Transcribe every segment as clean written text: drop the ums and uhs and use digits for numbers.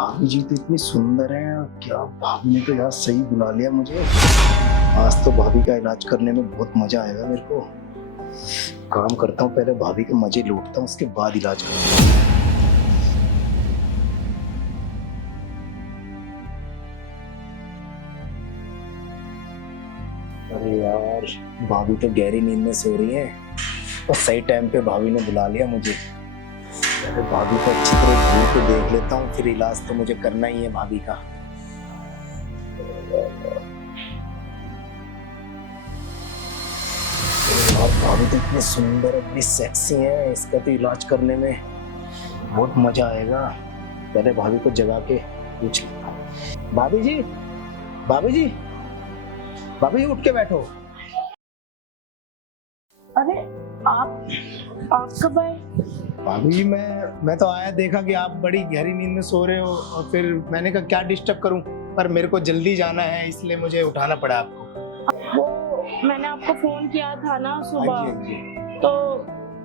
भाभी जी तो इतनी सुंदर है, क्या भाभी ने तो यार सही बुला लिया मुझे। आज तो भाभी का इलाज करने में बहुत मजा आएगा मेरे को। काम करता हूँ, पहले भाभी के मजे लूटता हूँ, उसके बाद इलाज करता हूँ। अरे यार, भाभी तो गहरी नींद में सो रही है और सही टाइम पे भाभी ने बुला लिया मुझे। अरे भाभी को अच्छी तरह घूर के देख लेता हूँ, फिर इलाज तो मुझे करना ही है भाभी का। और भाभी तो इतनी सुंदर, इतनी सेक्सी है, इसका तो इलाज करने में बहुत मजा आएगा। पहले भाभी को जगा के पूछ लेता हूँ। भाभी जी, भाभी जी, भाभी जी उठ के बैठो। अरे आप कब आए? भाभी जी मैं तो आया, देखा कि आप बड़ी गहरी नींद में सो रहे हो और फिर मैंने कहा क्या डिस्टर्ब करूं, पर मेरे को जल्दी जाना है इसलिए मुझे उठाना पड़ा आपको। वो मैंने आपको फोन किया था ना हाँ जी, सुबह, हाँ जी। तो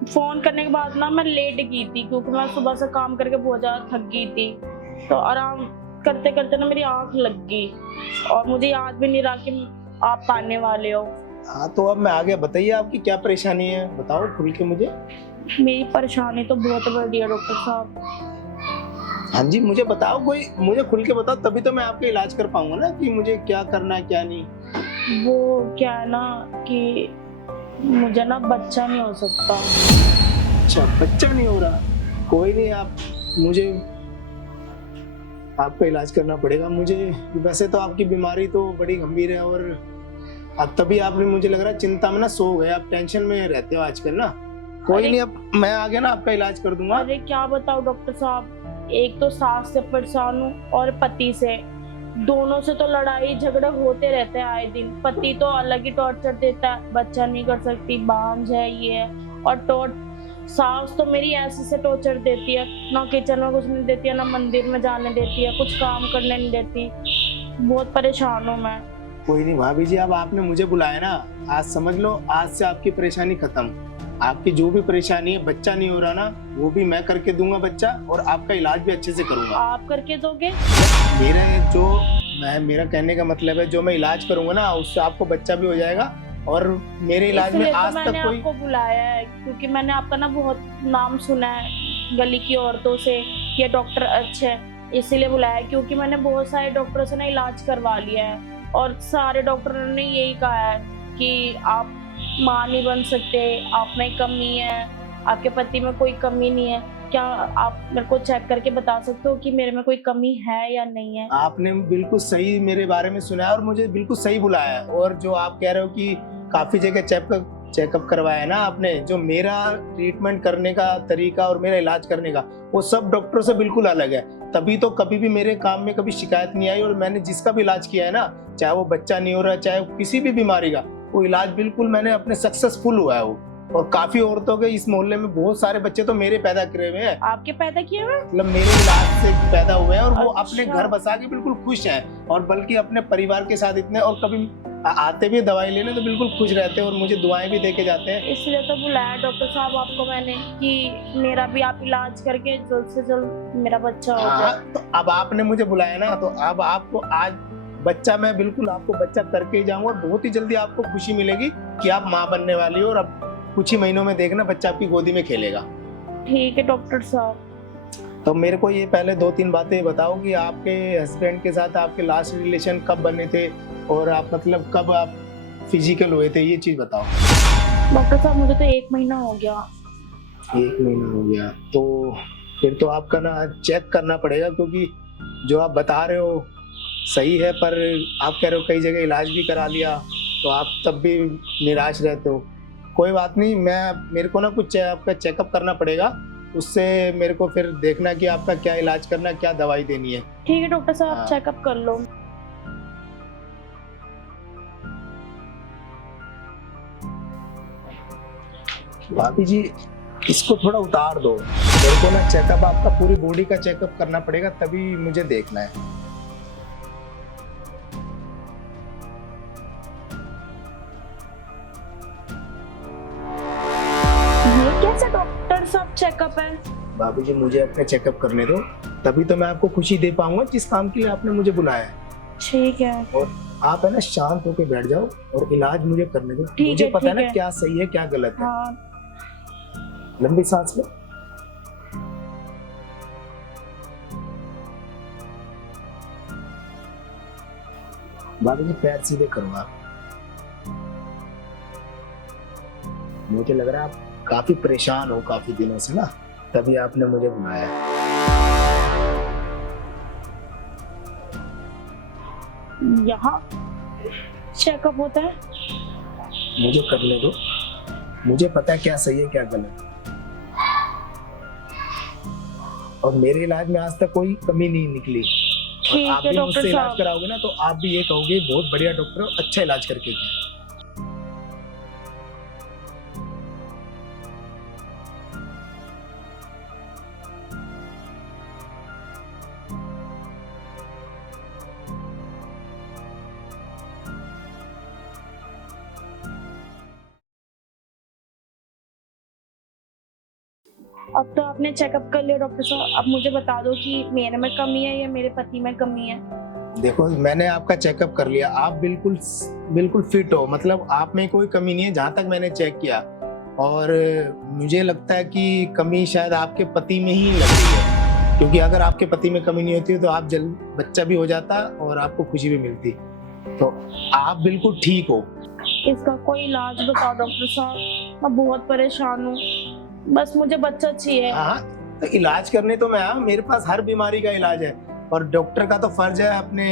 फोन करने के बाद ना मैं लेट गई थी क्योंकि मैं सुबह से काम करके बहुत ज्यादा थक गई थी। तो आराम करते करते ना मेरी आंख लग गई और मुझे याद भी नहीं रहा कि आप आने वाले हो। हाँ तो अब मैं आ गया, बताइए आपकी क्या परेशानी है, बताओ खुल के मुझे। मेरी परेशानी तो बहुत बड़ी है डॉक्टर साहब। हाँ जी, मुझे बताओ, कोई मुझे खुल के बताओ, तभी तो मैं आपका इलाज कर पाऊंगा ना कि मुझे क्या करना है क्या नहीं। वो क्या है ना कि मुझे ना बच्चा नहीं हो सकता। अच्छा, बच्चा नहीं हो रहा, कोई नहीं, आप मुझे आपका इलाज करना पड़ेगा मुझे। वैसे तो आपकी बीमारी तो बड़ी गंभीर है और अब तभी आपने, मुझे लग रहा है चिंता में ना सो गए, आप टेंशन में रहते हो आजकल ना। कोई नहीं, अब मैं आ गया ना, आपका इलाज कर दूंगा। अरे क्या बताओ डॉक्टर साहब, एक तो सास से परेशान हूँ और पति से, दोनों से तो लड़ाई झगड़े होते रहते हैं आए दिन। पति तो अलग ही टॉर्चर देता है, बच्चा नहीं कर सकती, बांझ है ये है, और सास तो मेरी ऐसे से टॉर्चर देती है, ना किचन में घुसने देती है, ना मंदिर में जाने देती है, कुछ काम करने नहीं देती। बहुत परेशान हूँ मैं। कोई नहीं भाभी जी, अब आपने मुझे बुलाया ना, आज समझ लो आज से आपकी परेशानी खत्म। आपकी जो भी परेशानी है, बच्चा नहीं हो रहा ना, वो भी मैं करके दूंगा बच्चा, और आपका इलाज भी अच्छे से करूंगा। आप करके दोगे? मेरा कहने का मतलब है, जो मैं इलाज करूंगा ना, उससे आपको बच्चा भी हो जाएगा। और मेरे इलाज में आज तक कोई, आपको बुलाया है क्योंकि मैंने आपका ना बहुत नाम सुना है गली की औरतों से, ये डॉक्टर अच्छे है, इसीलिए बुलाया है। क्योंकि मैंने बहुत सारे डॉक्टरों से ना इलाज करवा लिया है और सारे डॉक्टरों ने यही कहा है कि आप माँ नहीं बन सकते, आप में कमी है, आपके पति में कोई कमी नहीं है। क्या आप मेरे को चेक करके बता सकते हो कि मेरे में कोई कमी है या नहीं है? आपने बिल्कुल सही मेरे बारे में सुना है और मुझे बिल्कुल सही बुलाया है। और जो आप कह रहे हो कि काफी जगह चेकअप करवाया है ना आपने, जो मेरा ट्रीटमेंट करने का तरीका और मेरा इलाज करने का, वो सब डॉक्टरों से बिल्कुल अलग है। तभी तो कभी भी मेरे काम में कभी शिकायत नहीं आई। और मैंने जिसका भी इलाज किया है ना, चाहे वो बच्चा नहीं हो रहा, चाहे वो किसी भी बीमारी का, वो इलाज बिल्कुल मैंने अपने सक्सेसफुल हुआ है वो। और काफी औरतों के इस मोहल्ले में बहुत सारे बच्चे तो मेरे पैदा करे हुए हैं। आपके पैदा किए हुए? मतलब मेरे इलाज से पैदा हुए हैं और वो अच्छा। अपने घर बसा के बिल्कुल खुश हैं, और बल्कि अपने परिवार के साथ इतने, और कभी आते भी दवाई लेने तो बिल्कुल खुश रहते हैं और मुझे दुआएं भी देके जाते हैं। इसलिए तो बुलाया डॉक्टर साहब आपको मैंने कि मेरा भी आप इलाज करके जल्द से जल्द मेरा बच्चा हो जाए। तो अब आपने मुझे बुलाया ना, तो अब आपको आज बच्चा, मैं बिल्कुल आपको बच्चा करके ही जाऊंगा। बहुत ही जल्दी आपको खुशी मिलेगी कि आप माँ बनने वाली हो, और अब कुछ ही महीनों में देखना बच्चा आपकी गोदी में खेलेगा। ठीक है डॉक्टर साहब। तो मेरे को ये पहले 2-3 बातें बताओ कि आपके हस्बैंड के साथ आपके लास्ट रिलेशन कब बने थे, और आप मतलब कब आप फिजिकल हुए थे, ये चीज बताओ। डॉक्टर साहब मुझे तो 1 महीना हो गया। 1 महीना हो गया, तो फिर तो आपका ना चेक करना पड़ेगा, क्योंकि जो आप बता रहे हो सही है, पर आप कह रहे हो कई जगह इलाज भी करा लिया, तो आप तब भी निराश रहते हो। कोई बात नहीं, मेरे को ना कुछ आपका चेकअप करना पड़ेगा, उससे मेरे को फिर देखना कि आपका क्या इलाज करना, क्या दवाई देनी है। ठीक है डॉक्टर साहब, हाँ। चेकअप कर लो। भाभी जी, इसको थोड़ा उतार दो, मेरे को ना चेकअप, आपका पूरी बॉडी का चेकअप करना पड़ेगा, तभी मुझे देखना है। ये कैसे डॉक्टर साहब चेकअप है? भाभी जी, मुझे अपने चेकअप करने दो, तभी तो मैं आपको खुशी दे पाऊंगा जिस काम के लिए आपने मुझे बुलाया है। ठीक है। और आप है ना शांत होकर बैठ जाओ और इलाज मुझे करने दो। ठीक मुझे है, पता है ठीक ना है। क्या सही है क्या गलत है। हाँ। लंबी सांस लो। भाभी जी पैर सीधे करो आप। मुझे लग रहा है आप काफी परेशान हो काफी दिनों से ना, तभी आपने मुझे बुलाया है। यहाँ चेकअप होता है? मुझे करने दो, मुझे पता है क्या सही है क्या गलत है। और मेरे इलाज में आज तक कोई कमी नहीं निकली। और ठीक आप है भी डॉक्टर मुझसे इलाज साहब। कराओगे ना तो आप भी ये कहोगे बहुत बढ़िया डॉक्टर हो, अच्छा इलाज करके गए। अब तो आपने चेकअप कर लिया डॉक्टर साहब, अब मुझे बता दो कि मेरे में कमी है या मेरे पति में कमी है। देखो मैंने आपका चेकअप कर लिया, आप बिल्कुल बिल्कुल फिट हो, मतलब आप में कोई कमी नहीं है जहाँ तक मैंने चेक किया। और मुझे लगता है कि कमी शायद आपके पति में ही लग रही है, क्योंकि अगर आपके पति में कमी नहीं होती तो आप जल्द बच्चा भी हो जाता और आपको खुशी भी मिलती। तो आप बिल्कुल ठीक हो। इसका कोई इलाज बताओ डॉक्टर साहब, मैं बहुत परेशान हूँ, बस मुझे बच्चा चाहिए। हाँ तो इलाज करने तो मैं आया, मेरे पास हर बीमारी का इलाज है और डॉक्टर का तो फर्ज है अपने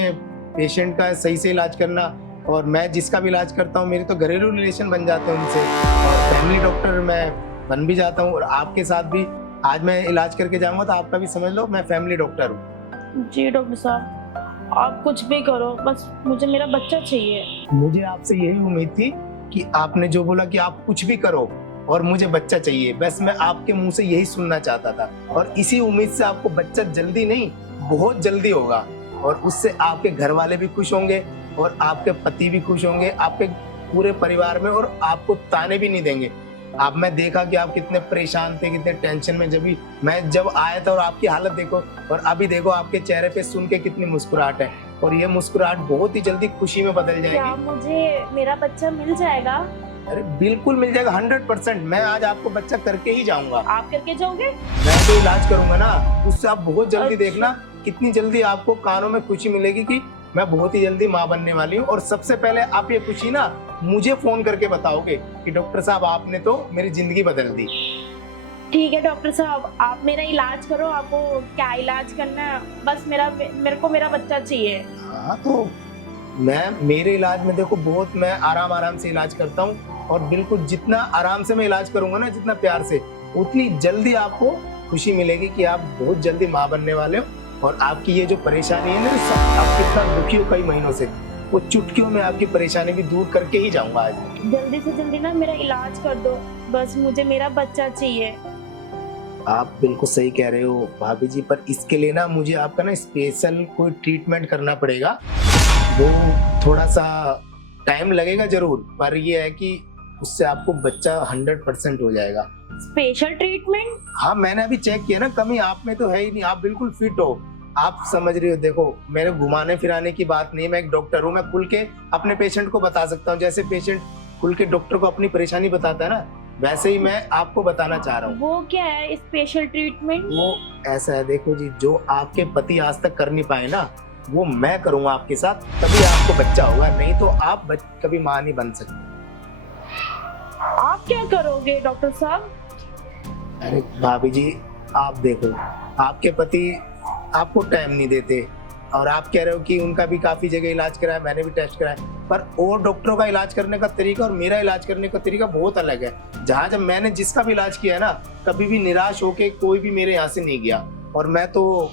पेशेंट का सही से इलाज करना। और मैं जिसका भी इलाज करता हूँ मेरे तो घरेलू रिलेशन बन जाते हैं उनसे, और फैमिली डॉक्टर मैं बन भी जाता हूँ। और आपके साथ भी आज मैं इलाज करके जाऊंगा तो आपका भी समझ लो मैं फैमिली डॉक्टर हूँ। जी डॉक्टर साहब, आप कुछ भी करो, बस मुझे मेरा बच्चा चाहिए। मुझे आपसे यही उम्मीद थी कि आपने जो बोला कि आप कुछ भी करो और मुझे बच्चा चाहिए, बस मैं आपके मुंह से यही सुनना चाहता था। और इसी उम्मीद से आपको बच्चा जल्दी नहीं बहुत जल्दी होगा, और उससे आपके घर वाले भी खुश होंगे और आपके पति भी खुश होंगे, आपके पूरे परिवार में, और आपको ताने भी नहीं देंगे। आप मैं देखा कि आप कितने परेशान थे, कितने टेंशन में जब आया था, और आपकी हालत देखो, और अभी देखो आपके चेहरे पे सुन के कितनी मुस्कुराहट है, और ये मुस्कुराहट बहुत ही जल्दी खुशी में बदल क्या जाएगी। मुझे मेरा बच्चा मिल जाएगा? अरे बिल्कुल मिल जाएगा 100%। मैं आज आपको बच्चा करके ही जाऊंगा। आप करके जाओगे? मैं तो इलाज करूंगा ना, उससे आप बहुत जल्दी अच्छा। देखना कितनी जल्दी आपको कानों में खुशी मिलेगी कि मैं बहुत ही जल्दी माँ बनने वाली हूँ। और सबसे पहले आप ये खुशी ना मुझे फोन करके बताओगे कि डॉक्टर साहब आपने तो मेरी जिंदगी बदल दी। ठीक है डॉक्टर साहब, आप मेरा इलाज करो। आपको क्या इलाज करना है? बस मेरे को मेरा बच्चा चाहिए। हाँ तो मेरे इलाज में देखो बहुत मैं आराम से इलाज करता हूँ, और बिल्कुल जितना आराम से मैं इलाज करूंगा ना, जितना प्यार से, उतनी जल्दी आपको खुशी मिलेगी कि आप बहुत जल्दी माँ बनने वाले हो। और आपकी ये जो परेशानी है ना, आप कितना दुखी हो कई महीनों से, वो चुटकियों में आपकी परेशानी भी दूर करके ही जाऊंगा आज। जल्दी से जल्दी ना मेरा इलाज कर दो, बस मुझे मेरा बच्चा चाहिए। आप बिल्कुल सही कह रहे हो भाभी जी, पर इसके लिए ना मुझे आपका ना स्पेशल कोई ट्रीटमेंट करना पड़ेगा। वो थोड़ा सा टाइम लगेगा जरूर, पर ये है कि उससे आपको बच्चा 100% हो जाएगा। Special treatment? हाँ मैंने अभी चेक किया ना, कमी आप में तो है ही नहीं, आप बिल्कुल फिट हो। आप समझ रही हो, देखो मेरे घुमाने फिराने की बात नहीं, मैं एक डॉक्टर हूँ, मैं खुल के अपने पेशेंट को बता सकता हूँ। जैसे पेशेंट खुल के डॉक्टर को अपनी परेशानी बताता है ना, वैसे ही मैं आपको बताना चाह रहा हूँ। वो क्या है स्पेशल ट्रीटमेंट? वो ऐसा है, देखो जी, जो आपके पति आज तक कर नहीं पाए ना, वो मैं करूंगा आपके साथ, तभी आपको बच्चा होगा, नहीं तो आप कभी माँ नहीं बन सकते। आप क्या करोगे डॉक्टर साहब? अरे भाभी जी आप देखो, आपके पति आपको टाइम नहीं देते, और आप कह रहे हो कि उनका भी काफी जगह इलाज कराया, मैंने भी टेस्ट कराया, पर और डॉक्टरों का इलाज करने का तरीका और मेरा इलाज करने का तरीका बहुत अलग है। जब मैंने जिसका भी इलाज किया है ना, कभी भी निराश होके कोई भी मेरे यहाँ से नहीं गया। और मैं तो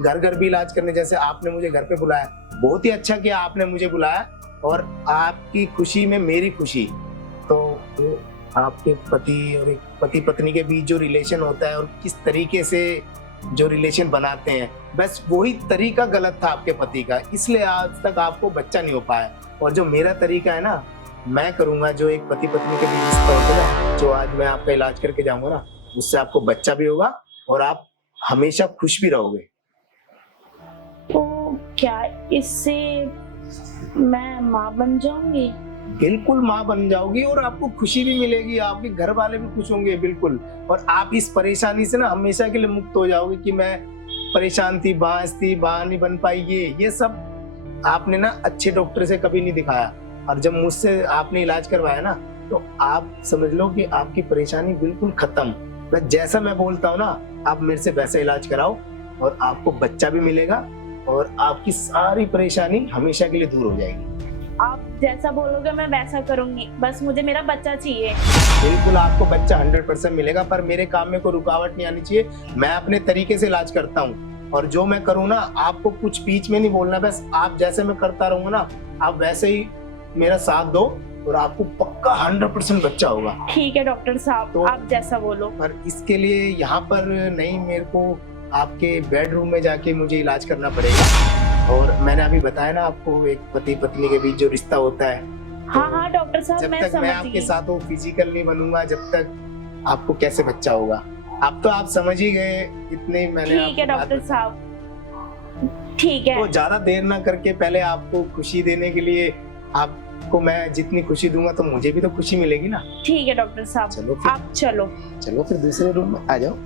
घर भी इलाज करने, जैसे आपने मुझे घर पे बुलाया, बहुत ही अच्छा किया आपने मुझे बुलाया, और आपकी खुशी में मेरी खुशी। तो आपके पति और एक पति पत्नी के बीच जो रिलेशन होता है और किस तरीके से जो रिलेशन बनाते हैं, बस वही तरीका गलत था आपके पति का, इसलिए आज तक आपको बच्चा नहीं हो पाया। और जो मेरा तरीका है ना, मैं करूंगा, जो एक पति पत्नी के बीच रिश्ता होता है ना, जो आज मैं आपका इलाज करके जाऊंगा ना, उससे आपको बच्चा भी होगा और आप हमेशा खुश भी रहोगे। क्या इससे मैं माँ बन जाऊंगी? बिल्कुल माँ बन जाओगी और आपको खुशी भी मिलेगी, आपके घर वाले भी खुश होंगे बिल्कुल। और आप इस परेशानी से ना हमेशा के लिए मुक्त हो जाओगे कि मैं परेशान थी, बांस थी, माँ नहीं बन पाई, ये सब आपने ना अच्छे डॉक्टर से कभी नहीं दिखाया। और जब मुझसे आपने इलाज करवाया ना, तो आप समझ लो कि आपकी परेशानी बिल्कुल खत्म। जैसा मैं बोलता हूँ ना, आप मेरे से वैसा इलाज कराओ और आपको बच्चा भी मिलेगा और आपकी सारी परेशानी हमेशा के लिए दूर हो जाएगी। आप जैसा बोलोगे मैं वैसा करूंगी, बस मुझे मेरा बच्चा चाहिए। बिल्कुल आपको बच्चा 100% मिलेगा, पर मेरे काम में कोई रुकावट नहीं आनी चाहिए। मैं अपने तरीके से इलाज करता हूँ और जो मैं करूँ ना, आपको कुछ बीच में नहीं बोलना, बस आप जैसे मैं करता रहूंगा ना, आप वैसे ही मेरा साथ दो और आपको पक्का 100% बच्चा होगा। ठीक है डॉक्टर साहब, तो आप जैसा बोलो। पर इसके लिए यहाँ पर नहीं, मेरे को आपके बेडरूम में जाके मुझे इलाज करना पड़ेगा। और मैंने अभी बताया ना आपको, एक पति पत्नी के बीच जो रिश्ता होता है, हाँ हाँ डॉक्टर साहब, जब मैं तक मैं समझ आपके गई। साथ वो फिजिकल नहीं बनूंगा, जब तक आपको कैसे बच्चा होगा। अब तो आप समझ ही गए, इतने मैंने ठीक है आपको बात डॉक्टर बताई। साहब, ठीक है। तो ज्यादा देर ना करके पहले आपको खुशी देने के लिए, आपको मैं जितनी खुशी दूंगा तो मुझे भी तो खुशी मिलेगी ना। ठीक है डॉक्टर साहब, चलो फिर, आप चलो। चलो फिर दूसरे रूम में आ जाओ।